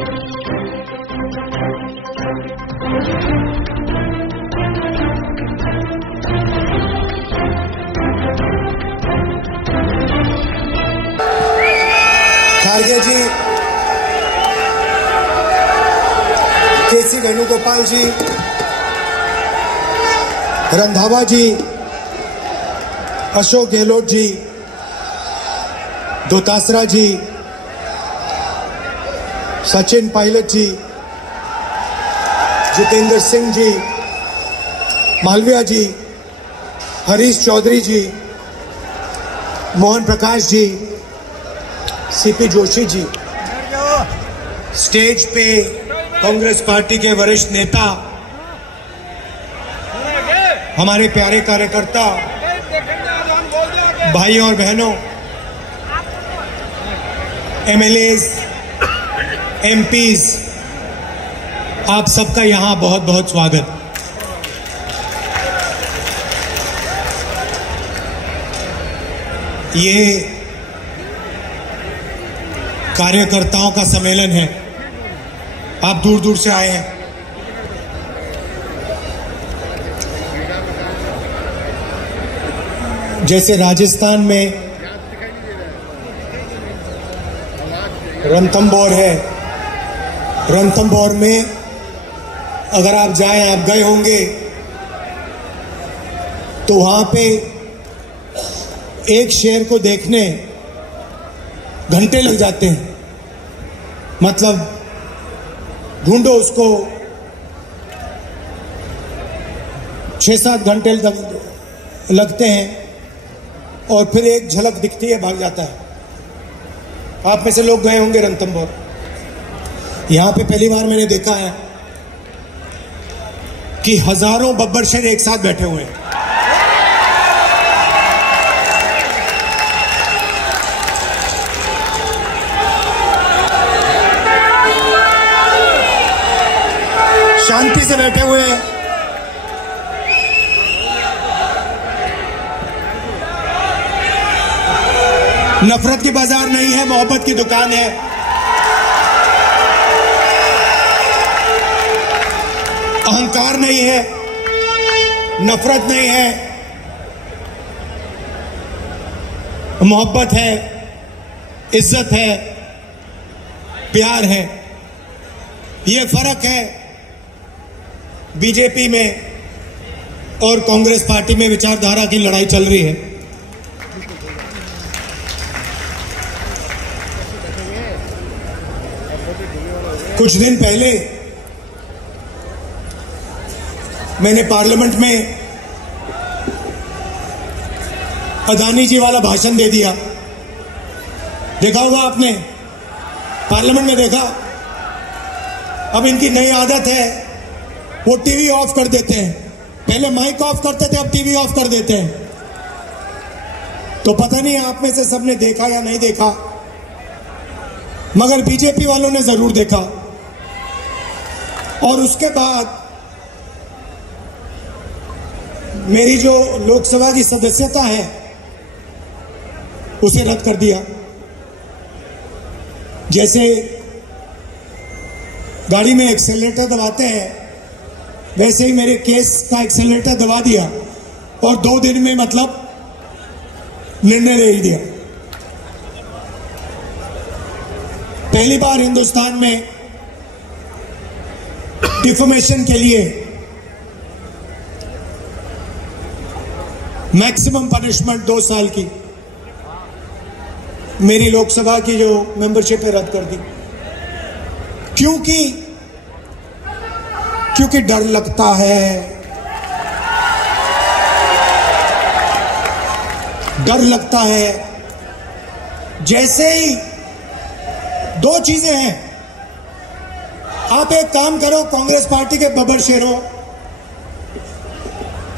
खारगे जी, केसी वेणुगोपाल जी, रंधावा जी, अशोक गहलोत जी, दोतासरा जी, सचिन पायलट जी, जितेंद्र सिंह जी, मालविया जी, हरीश चौधरी जी, Mohan Prakash ji, CP Joshi ji, stage पे Congress party के वरिष्ठ नेता, हमारे प्यारे कार्यकर्ता, भाइयों और बहनों, एमएलएज, एमपीज, आप सबका यहां बहुत बहुत स्वागत। ये कार्यकर्ताओं का सम्मेलन है, आप दूर दूर से आए हैं। जैसे राजस्थान में रणथंभौर है, रणथंभौर में अगर आप जाएं, आप गए होंगे, तो वहां पे एक शेर को देखने घंटे लग जाते हैं। मतलब ढूंढो उसको, 6-7 घंटे लगते हैं और फिर एक झलक दिखती है, भाग जाता है। आप में से लोग गए होंगे रणथंभौर। यहां पे पहली बार मैंने देखा है कि हजारों बब्बर शेर एक साथ बैठे हुए हैं। शांति से बैठे हुए हैं। नफरत की बाजार नहीं है, मोहब्बत की दुकान है। अहंकार नहीं है, नफरत नहीं है, मोहब्बत है, इज्जत है, प्यार है। ये फर्क है बीजेपी में और कांग्रेस पार्टी में। विचारधारा की लड़ाई चल रही है। कुछ दिन पहले मैंने पार्लियामेंट में अदानी जी वाला भाषण दे दिया। देखा होगा आपने, पार्लियामेंट में देखा। अब इनकी नई आदत है, वो टीवी ऑफ कर देते हैं। पहले माइक ऑफ करते थे, अब टीवी ऑफ कर देते हैं। तो पता नहीं आप में से सबने देखा या नहीं देखा, मगर बीजेपी वालों ने जरूर देखा। और उसके बाद मेरी जो लोकसभा की सदस्यता है उसे रद्द कर दिया। जैसे गाड़ी में एक्सेलरेटर दबाते हैं, वैसे ही मेरे केस का एक्सेलरेटर दबा दिया और 2 दिन में मतलब निर्णय ले दिया। पहली बार हिंदुस्तान में डिफेमेशन के लिए मैक्सिमम पनिशमेंट 2 साल की मेरी लोकसभा की जो मेंबरशिप है रद्द कर दी। क्योंकि डर लगता है। डर लगता है। जैसे ही 2 चीजें हैं, आप एक काम करो, कांग्रेस पार्टी के बब्बर शेरों,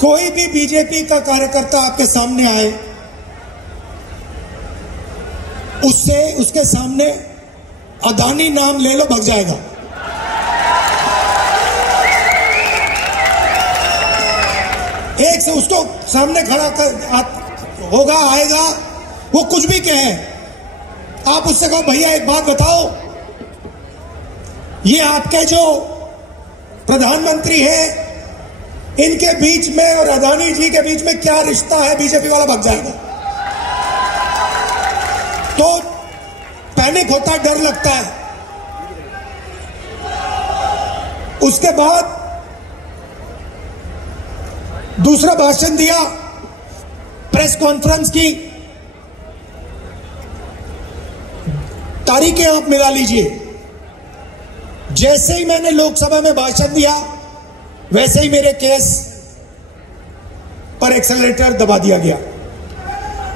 कोई भी बीजेपी का कार्यकर्ता आपके सामने आए, उसके सामने अदानी नाम ले लो, भग जाएगा। एक से उसको सामने खड़ा कर होगा, आएगा, वो कुछ भी कहे, आप उससे कहो भैया एक बात बताओ, ये आपके जो प्रधानमंत्री हैं, इनके बीच में और अदानी जी के बीच में क्या रिश्ता है, बीजेपी वाला भाग जाएगा। तो पैनिक होता है, डर लगता है। उसके बाद दूसरा भाषण दिया, प्रेस कॉन्फ्रेंस की तारीखें आप मिला लीजिए। जैसे ही मैंने लोकसभा में भाषण दिया, वैसे ही मेरे केस पर एक्सेलरेटर दबा दिया गया।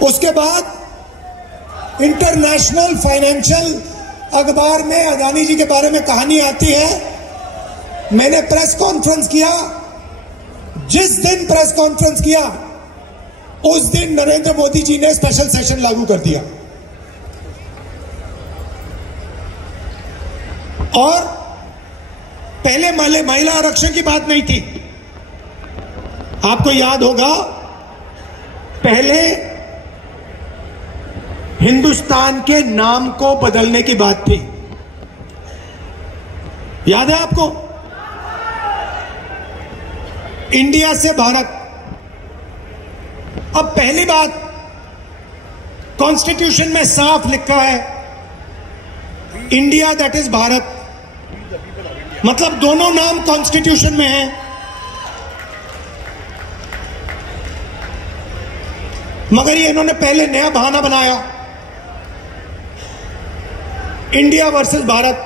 उसके बाद इंटरनेशनल फाइनेंशियल अखबार में अदानी जी के बारे में कहानी आती है। मैंने प्रेस कॉन्फ्रेंस किया। जिस दिन प्रेस कॉन्फ्रेंस किया, उस दिन नरेंद्र मोदी जी ने स्पेशल सेशन लागू कर दिया। और पहले महिला आरक्षण की बात नहीं थी। आपको याद होगा, पहले हिंदुस्तान के नाम को बदलने की बात थी। याद है आपको? इंडिया से भारत। अब पहली बात, कॉन्स्टिट्यूशन में साफ लिखा है इंडिया दैट इज भारत, मतलब दोनों नाम कॉन्स्टिट्यूशन में है। मगर ये इन्होंने पहले नया बहाना बनाया, इंडिया वर्सेस भारत।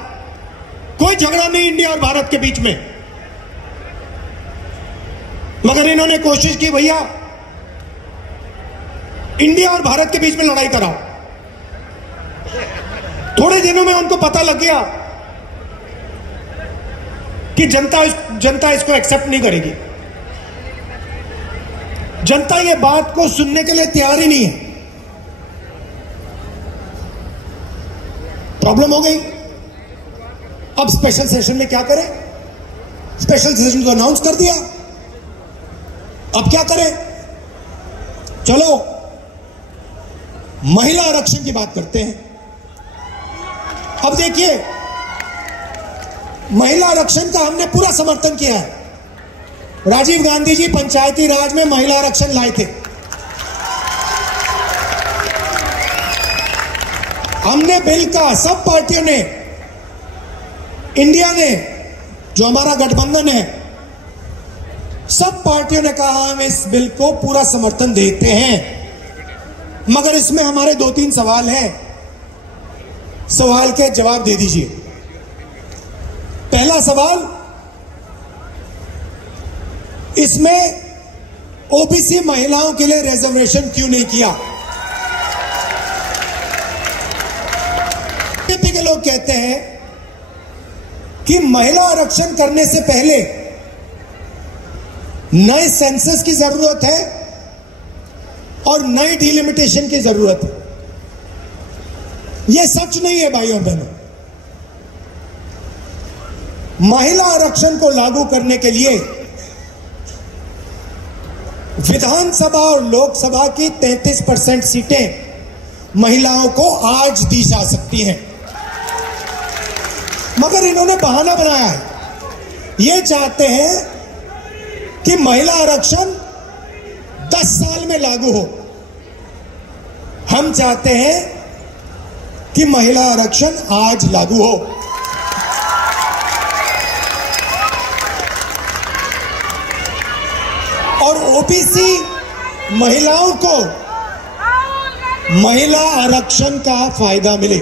कोई झगड़ा नहीं इंडिया और भारत के बीच में, मगर इन्होंने कोशिश की भैया इंडिया और भारत के बीच में लड़ाई कराओ। थोड़े दिनों में उनको पता लग गया कि जनता इसको एक्सेप्ट नहीं करेगी। जनता ये बात को सुनने के लिए तैयार ही नहीं है। प्रॉब्लम हो गई। अब स्पेशल सेशन में क्या करें? स्पेशल सेशन तो अनाउंस कर दिया, अब क्या करें? चलो महिला आरक्षण की बात करते हैं। अब देखिए, महिला आरक्षण का हमने पूरा समर्थन किया है। राजीव गांधी जी पंचायती राज में महिला आरक्षण लाए थे। हमने बिल का, सब पार्टियों ने, इंडिया ने, जो हमारा गठबंधन है, सब पार्टियों ने कहा हम इस बिल को पूरा समर्थन देते हैं। मगर इसमें हमारे 2-3 सवाल हैं। सवाल के जवाब दे दीजिए। पहला सवाल, इसमें ओबीसी महिलाओं के लिए रिजर्वेशन क्यों नहीं किया? बीजेपी के लोग कहते हैं कि महिला आरक्षण करने से पहले नए सेंसस की जरूरत है और नई डिलिमिटेशन की जरूरत है। यह सच नहीं है भाइयों बहनों। महिला आरक्षण को लागू करने के लिए विधानसभा और लोकसभा की 33% सीटें महिलाओं को आज दी जा सकती हैं। मगर इन्होंने बहाना बनाया है। ये चाहते हैं कि महिला आरक्षण 10 साल में लागू हो। हम चाहते हैं कि महिला आरक्षण आज लागू हो। और ओबीसी महिलाओं को महिला आरक्षण का फायदा मिले।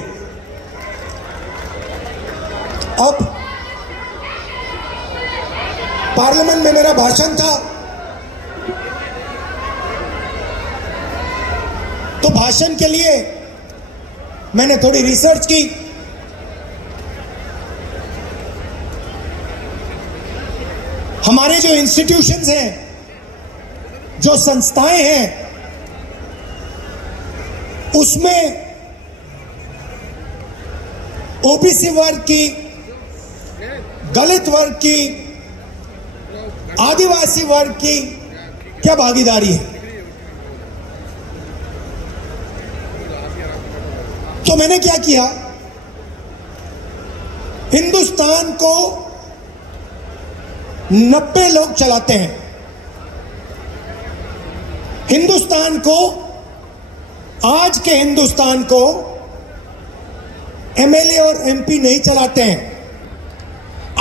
अब पार्लियामेंट में मेरा भाषण था, तो भाषण के लिए मैंने थोड़ी रिसर्च की। हमारे जो इंस्टीट्यूशंस हैं, जो संस्थाएं हैं, उसमें ओबीसी वर्ग की, दलित वर्ग की, आदिवासी वर्ग की क्या भागीदारी है? तो मैंने क्या किया, हिंदुस्तान को 90 लोग चलाते हैं। हिंदुस्तान को, आज के हिंदुस्तान को एमएलए और एमपी नहीं चलाते हैं।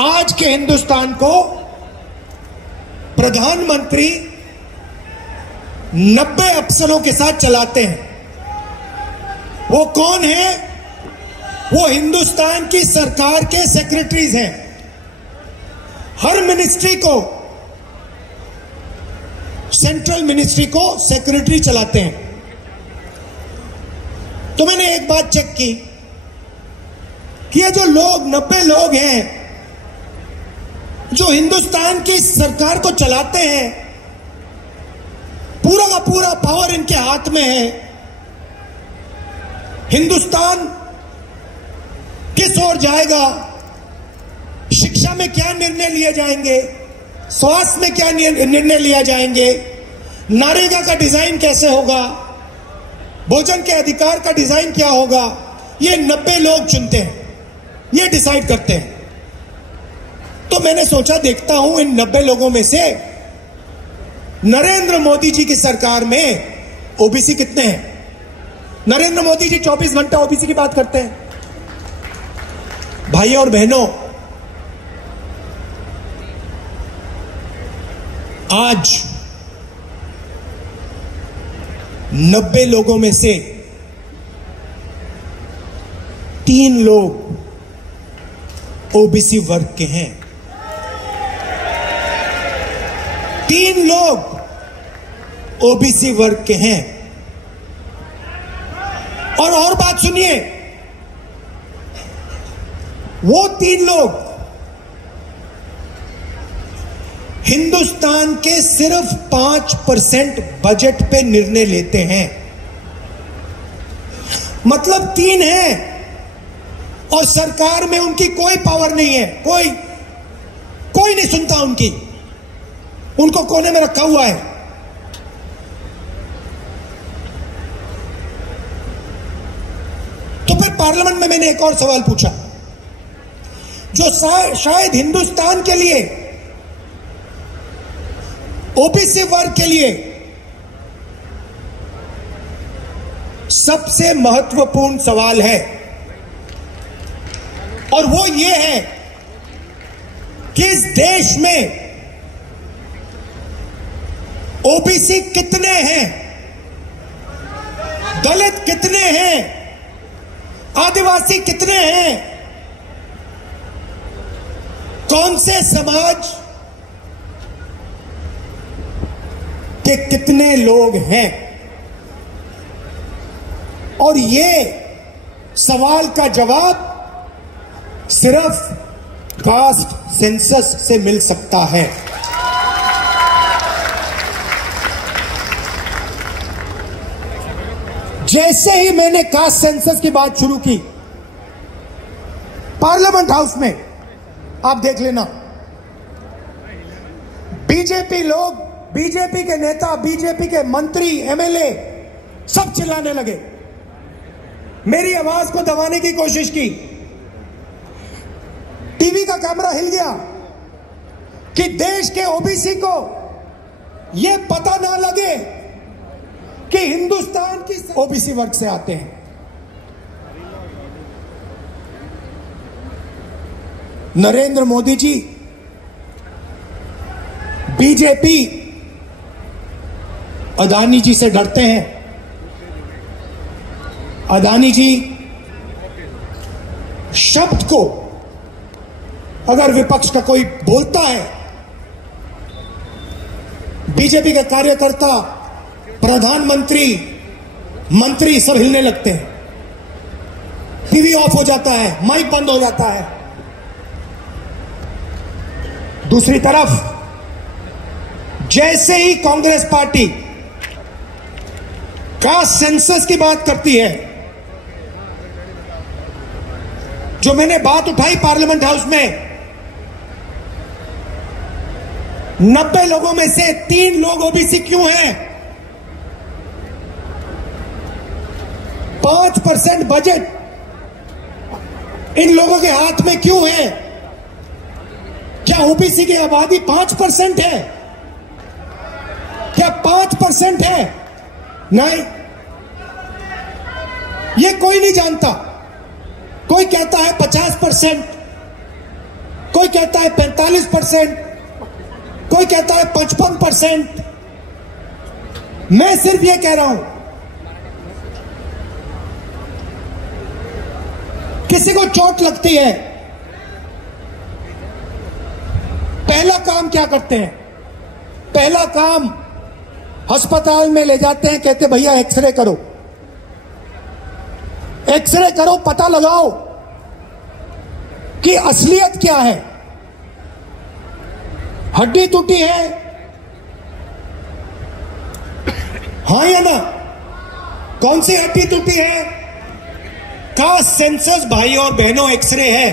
आज के हिंदुस्तान को प्रधानमंत्री 90 अफसरों के साथ चलाते हैं। वो कौन है? वो हिंदुस्तान की सरकार के सेक्रेटरीज हैं। हर मिनिस्ट्री को, सेंट्रल मिनिस्ट्री को सेक्रेटरी चलाते हैं। तो मैंने एक बात चेक की कि ये जो लोग 90 लोग हैं जो हिंदुस्तान की सरकार को चलाते हैं, पूरा का पूरा पावर इनके हाथ में है। हिंदुस्तान किस ओर जाएगा, शिक्षा में क्या निर्णय लिए जाएंगे, स्वास्थ्य में क्या निर्णय लिया जाएंगे, नरेगा का डिजाइन कैसे होगा, भोजन के अधिकार का डिजाइन क्या होगा, ये 90 लोग चुनते हैं, ये डिसाइड करते हैं। तो मैंने सोचा देखता हूं इन 90 लोगों में से नरेंद्र मोदी जी की सरकार में ओबीसी कितने हैं। नरेंद्र मोदी जी 24 घंटा ओबीसी की बात करते हैं। भाइयों और बहनों, आज 90 लोगों में से 3 लोग ओबीसी वर्ग के हैं। 3 लोग ओबीसी वर्ग के हैं। और बात सुनिए, वो 3 लोग हिंदुस्तान के सिर्फ 5% बजट पे निर्णय लेते हैं। मतलब 3 हैं और सरकार में उनकी कोई पावर नहीं है। कोई नहीं सुनता उनकी, उनको कोने में रखा हुआ है। तो फिर पार्लियामेंट में मैंने एक और सवाल पूछा जो शायद हिंदुस्तान के लिए, ओबीसी वर्ग के लिए सबसे महत्वपूर्ण सवाल है, और वो ये है कि इस देश में ओबीसी कितने हैं, दलित कितने हैं, आदिवासी कितने हैं, कौन से समाज के कितने लोग हैं। और ये सवाल का जवाब सिर्फ कास्ट सेंसस से मिल सकता है। जैसे ही मैंने कास्ट सेंसस की बात शुरू की पार्लियामेंट हाउस में, आप देख लेना, बीजेपी लोग, बीजेपी के नेता, बीजेपी के मंत्री, एमएलए सब चिल्लाने लगे। मेरी आवाज को दबाने की कोशिश की। टीवी का कैमरा हिल गया कि देश के ओबीसी को यह पता ना लगे कि हिंदुस्तान की ओबीसी वर्ग से आते हैं। नरेंद्र मोदी जी, बीजेपी अदानी जी से डरते हैं। अदानी जी शब्द को अगर विपक्ष का कोई बोलता है, बीजेपी के कार्यकर्ता, प्रधानमंत्री, मंत्री सब हिलने लगते हैं। टीवी ऑफ हो जाता है, माइक बंद हो जाता है। दूसरी तरफ जैसे ही कांग्रेस पार्टी कास्ट सेंसस की बात करती है, जो मैंने बात उठाई पार्लियामेंट हाउस में, 90 लोगों में से 3 लोग ओबीसी क्यों हैं? 5% बजट इन लोगों के हाथ में क्यों है? क्या ओबीसी की आबादी 5% है? क्या 5% है? नहीं, ये कोई नहीं जानता। कोई कहता है 50%, कोई कहता है 45%, कोई कहता है 55%। मैं सिर्फ ये कह रहा हूं, किसी को चोट लगती है, पहला काम क्या करते हैं? पहला काम अस्पताल में ले जाते हैं, कहते भैया एक्सरे करो, एक्सरे करो, पता लगाओ कि असलियत क्या है। हड्डी टूटी है, हां या ना? कौन सी हड्डी टूटी है? कास्ट सेंसस भाई और बहनों, एक्सरे है।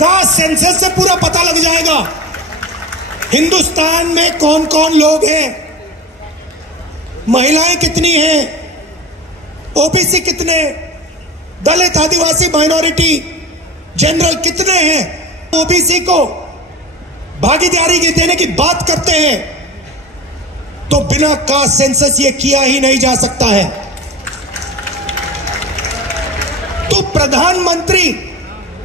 कास्ट सेंसस से पूरा पता लग जाएगा हिंदुस्तान में कौन कौन लोग हैं, महिलाएं कितनी हैं, ओबीसी कितने, दलित आदिवासी माइनॉरिटी जनरल कितने हैं। ओबीसी को भागीदारी देने की बात करते हैं तो बिना कास्ट सेंसस ये किया ही नहीं जा सकता है। तो प्रधानमंत्री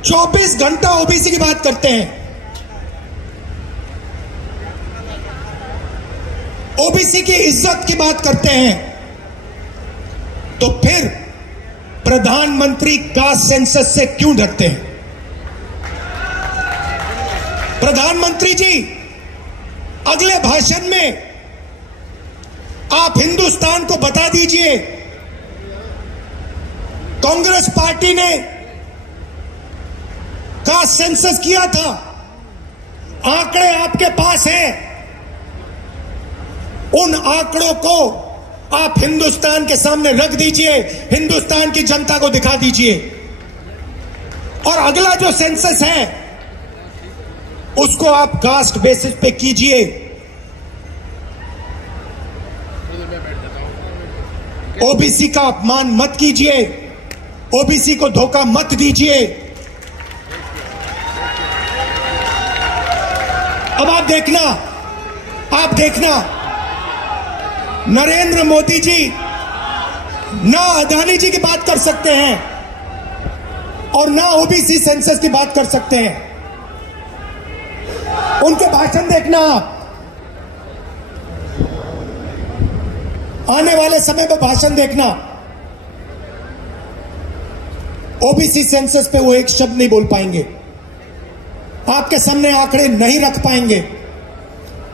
24 घंटा ओबीसी की बात करते हैं, ओबीसी की इज्जत की बात करते हैं, तो फिर प्रधानमंत्री कास्ट सेंसस से क्यों डरते हैं? प्रधानमंत्री जी, अगले भाषण में आप हिंदुस्तान को बता दीजिए, कांग्रेस पार्टी ने कास्ट सेंसस किया था, आंकड़े आपके पास हैं, उन आंकड़ों को आप हिंदुस्तान के सामने रख दीजिए, हिंदुस्तान की जनता को दिखा दीजिए। और अगला जो सेंसस है उसको आप कास्ट बेसिस पे कीजिए। ओबीसी का अपमान मत कीजिए, ओबीसी को धोखा मत दीजिए। अब आप देखना, नरेंद्र मोदी जी ना अदानी जी की बात कर सकते हैं और ना ओबीसी सेंसस की बात कर सकते हैं। उनके भाषण देखना, आने वाले समय में भाषण देखना, ओबीसी सेंसस पे वो एक शब्द नहीं बोल पाएंगे, आपके सामने आंकड़े नहीं रख पाएंगे,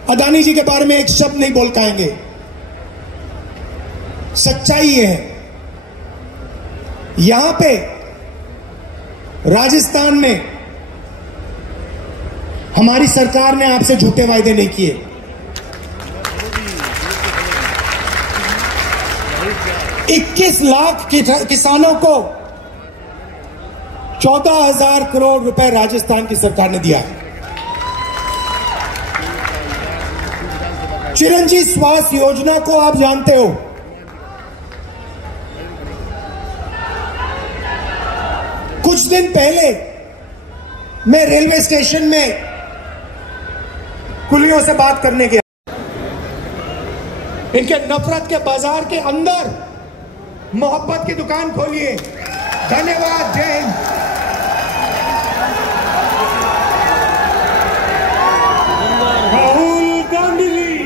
अदानी जी के बारे में एक शब्द नहीं बोल पाएंगे। सच्चाई ये है, यहां पे राजस्थान में हमारी सरकार ने आपसे झूठे वायदे नहीं किए। इक्कीस लाख किसानों को 14,000 करोड़ रुपए राजस्थान की सरकार ने दिया है। चिरंजीव स्वास्थ्य योजना को आप जानते हो, कुछ दिन पहले मैं रेलवे स्टेशन में कुलियों से बात करने गया, इनके नफरत के बाजार के अंदर मोहब्बत की दुकान खोलिए। धन्यवाद, जय हिंद। राहुल गांधी,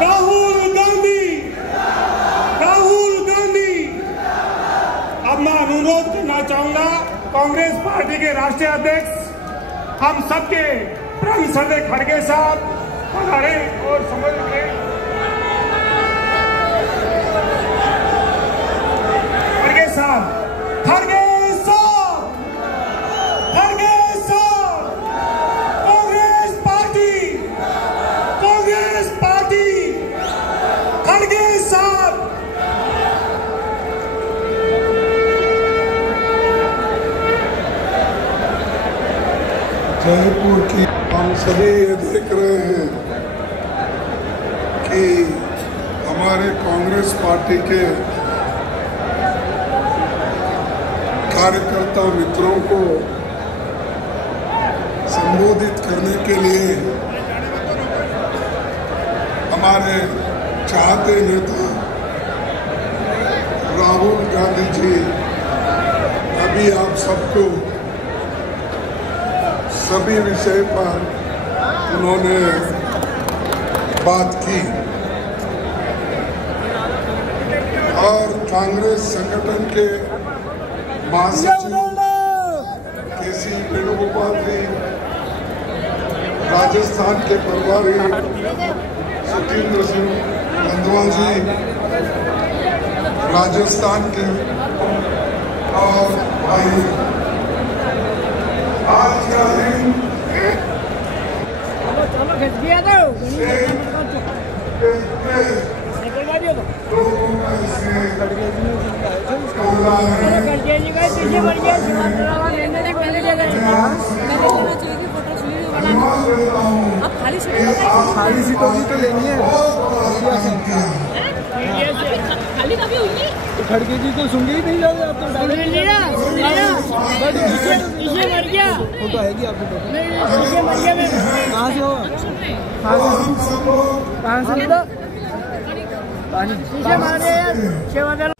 राहुल गांधी, राहुल गांधी। अब मैं अनुरोध करना चाहूंगा कांग्रेस पार्टी के राष्ट्रीय अध्यक्ष हम सबके प्रेम श्रद्धेय खड़गे साहब पधारे और संबोधित करें। खड़गे साहब, खड़गे साहब, खड़गे साहब, कांग्रेस पार्टी, कांग्रेस पार्टी, खड़गे साहब। जयपुर की हम सभी ये देख रहे हैं कि हमारे कांग्रेस पार्टी के कार्यकर्ता मित्रों को संबोधित करने के लिए हमारे चाहते नेता राहुल गांधी जी अभी आप सबको सभी विषय पर उन्होंने बात की और कांग्रेस संगठन के महासचिव केसी वेणुगोपाल जी, राजस्थान के प्रभारी सत्येंद्र सिंह रंधवा जी, राजस्थान के और भाई आज का दिन खाली सीटों की तो लेनी है। खाली कभी हुई है? खड़गे जी तो सुन ही नहीं जाओगे आप तो। इसे मर गया। वो तो आएगी आपकी तो। नहीं इसे मर गया मैं। कहाँ से हो? कहाँ से? इसे मारे यार।